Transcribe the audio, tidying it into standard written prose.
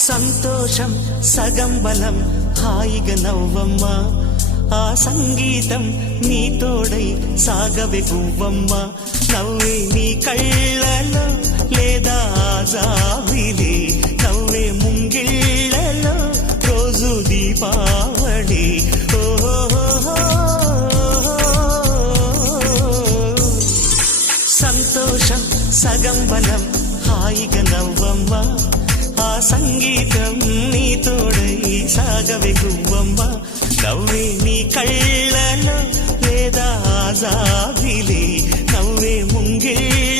సంతోషం సగం బలం హాయిగా నవ్వమ్మ ఆ సంగీతం నీ తోడై సాగవే పువ్వమ్మ నవ్వే నీ కళ్ళలో లేదా జాబిలి నవ్వే ముంగిళ్ళలో రోజు దీపావళి సంతోషం సగం బలం హాయిగా నవ్వమ్మ ఆ సంగీతం నీ తోడై సాగవే గువ్వమ్మ నవ్వే నీ కళ్ళలో లేదా జాబిలి నవ్వే ముంగిళ్ళలో